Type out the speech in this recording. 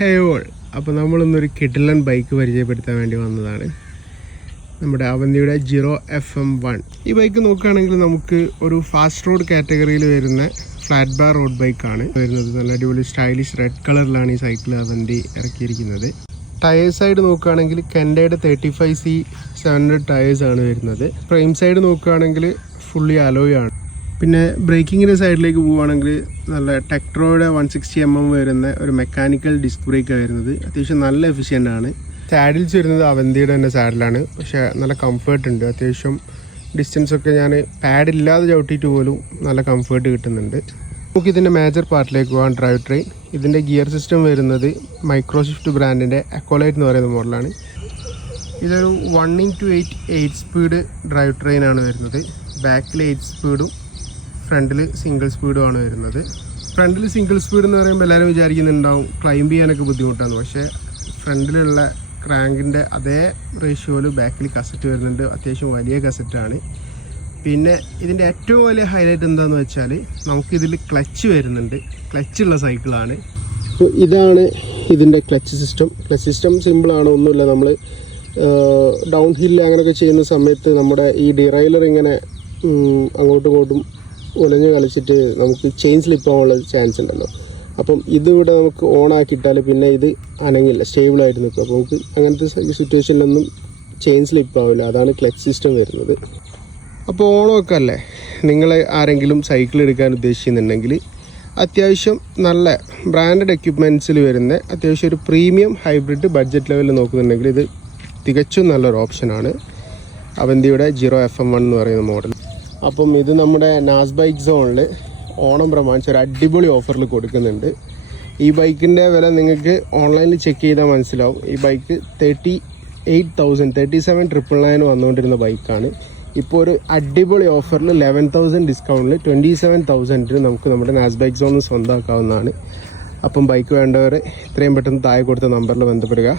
ഹേ all, അപ്പോൾ നമ്മളിന്നൊരു കിഡിലൻ bike പരിചയപ്പെടുത്താൻ വേണ്ടി വന്നതാണ്. നമ്മുടെ അവന്തിയുടെ ജിറോ FM1. ഈ ബൈക്ക് നോക്കുകയാണെങ്കിൽ നമുക്ക് ഒരു ഫാസ്റ്റ് റോഡ് കാറ്റഗറിയിൽ വരുന്ന ഫ്ലാറ്റ് ബാർ റോഡ് ബൈക്കാണ് വരുന്നത്. നല്ല അടിപൊളി സ്റ്റൈലിഷ് റെഡ് കളറിലാണ് ഈ സൈക്കിൾ അവന്തി ഇറക്കിയിരിക്കുന്നത്. ടയേഴ്സ് സൈഡ് നോക്കുകയാണെങ്കിൽ കെൻഡയുടെ 35C 700 ടയേഴ്സാണ് വരുന്നത്. ഫ്രെയിം സൈഡ് നോക്കുകയാണെങ്കിൽ ഫുള്ളി അലോയ് ആണ്. പിന്നെ ബ്രേക്കിങ്ങിൻ്റെ സൈഡിലേക്ക് പോവുകയാണെങ്കിൽ നല്ല ടെക്ട്രോയുടെ 160mm വരുന്ന ഒരു മെക്കാനിക്കൽ ഡിസ്ക് ബ്രേക്കാണ് വരുന്നത്. അത്യാവശ്യം നല്ല എഫിഷ്യൻ്റ് ആണ്. സാഡിൽസ് വരുന്നത് അവന്തിയുടെ തന്നെ സാഡിലാണ്, പക്ഷേ നല്ല കംഫേർട്ട് ഉണ്ട്. അത്യാവശ്യം ഡിസ്റ്റൻസൊക്കെ ഞാൻ പാഡില്ലാതെ ചവിട്ടിയിട്ട് പോലും നല്ല കംഫേർട്ട് കിട്ടുന്നുണ്ട്. നമുക്കിതിൻ്റെ മേജർ പാർട്ടിലേക്ക് പോകാം. Drive train. ഇതിൻ്റെ ഗിയർ സിസ്റ്റം വരുന്നത് മൈക്രോഷിഫ്റ്റ് ബ്രാൻഡിൻ്റെ അക്കോലൈറ്റ് എന്ന് പറയുന്ന മോഡലാണ്. ഇതൊരു 1:8 സ്പീഡ് ഡ്രൈവ് ട്രെയിനാണ് വരുന്നത്. ബാക്കിൽ 8 സ്പീഡും ഫ്രണ്ടിൽ സിംഗിൾ സ്പീഡുമാണ് വരുന്നത്. ഫ്രണ്ടിൽ സിംഗിൾ സ്പീഡ് എന്ന് പറയുമ്പോൾ എല്ലാവരും വിചാരിക്കുന്നുണ്ടാവും ക്ലൈംബ് ചെയ്യാനൊക്കെ ബുദ്ധിമുട്ടാണ്. പക്ഷേ ഫ്രണ്ടിലുള്ള ക്രാങ്കിൻ്റെ അതേ റേഷ്യോയിൽ ബാക്കിൽ കസറ്റ് വരുന്നുണ്ട്. അത്യാവശ്യം വലിയ കസറ്റാണ്. പിന്നെ ഇതിൻ്റെ ഏറ്റവും വലിയ ഹൈലൈറ്റ് എന്താണെന്ന് വെച്ചാൽ നമുക്കിതിൽ ക്ലച്ച് വരുന്നുണ്ട്. ക്ലച്ചുള്ള സൈക്കിളാണ്. ഇതാണ് ഇതിൻ്റെ ക്ലച്ച് സിസ്റ്റം. ക്ലച്ച് സിസ്റ്റം സിമ്പിളാണ്, ഒന്നുമില്ല. നമ്മൾ ഡൗൺ ഹില്ല് അങ്ങനെയൊക്കെ ചെയ്യുന്ന സമയത്ത് നമ്മുടെ ഈ ഡിറൈലർ ഇങ്ങനെ അങ്ങോട്ടും ഇങ്ങോട്ടും ഉലഞ്ഞ് കളിച്ചിട്ട് നമുക്ക് ചെയിൻ സ്ലിപ്പ് ആവാനുള്ള ചാൻസ് ഉണ്ടല്ലോ. അപ്പം ഇതിവിടെ നമുക്ക് ഓൺ ആക്കിയിട്ടാൽ പിന്നെ ഇത് അനങ്ങില്ല, സ്റ്റേബിളായിട്ട് നിൽക്കും. അപ്പോൾ നമുക്ക് അങ്ങനത്തെ സിറ്റുവേഷനിലൊന്നും ചെയിൻ സ്ലിപ്പ് ആവില്ല. അതാണ് ക്ലച്ച് സിസ്റ്റം വരുന്നത്. അപ്പോൾ ഓണമൊക്കെ അല്ലേ, നിങ്ങൾ ആരെങ്കിലും സൈക്കിൾ എടുക്കാൻ ഉദ്ദേശിക്കുന്നുണ്ടെങ്കിൽ അത്യാവശ്യം നല്ല ബ്രാൻഡഡ് എക്യുപ്മെൻറ്റ്സിൽ വരുന്ന അത്യാവശ്യം ഒരു പ്രീമിയം ഹൈബ്രിഡ് ബഡ്ജറ്റ് ലെവലിൽ നോക്കുന്നുണ്ടെങ്കിൽ ഇത് തികച്ചും നല്ലൊരു ഓപ്ഷനാണ്. അവന്തിയുടെ ജിറോ FM1 എന്ന് പറയുന്ന മോഡൽ. അപ്പം ഇത് നമ്മുടെ നാസ് ബൈക്ക് സോണിൽ ഓണം പ്രമാണിച്ച് ഒരു അടിപൊളി ഓഫറിൽ കൊടുക്കുന്നുണ്ട്. ഈ ബൈക്കിൻ്റെ വില നിങ്ങൾക്ക് ഓൺലൈനിൽ ചെക്ക് ചെയ്താൽ മനസ്സിലാവും. ഈ ബൈക്ക് 37,999 വന്നുകൊണ്ടിരുന്ന ബൈക്കാണ്. ഇപ്പോൾ ഒരു അടിപൊളി ഓഫറിൽ 11,000 ഡിസ്കൗണ്ടിൽ 27,000 നമുക്ക് നമ്മുടെ നാസ് ബൈക്ക് സോണിൽ സ്വന്തമാക്കാവുന്നതാണ്. അപ്പം ബൈക്ക് വേണ്ടവർ എത്രയും പെട്ടെന്ന് താഴെ കൊടുത്ത നമ്പറിൽ ബന്ധപ്പെടുക.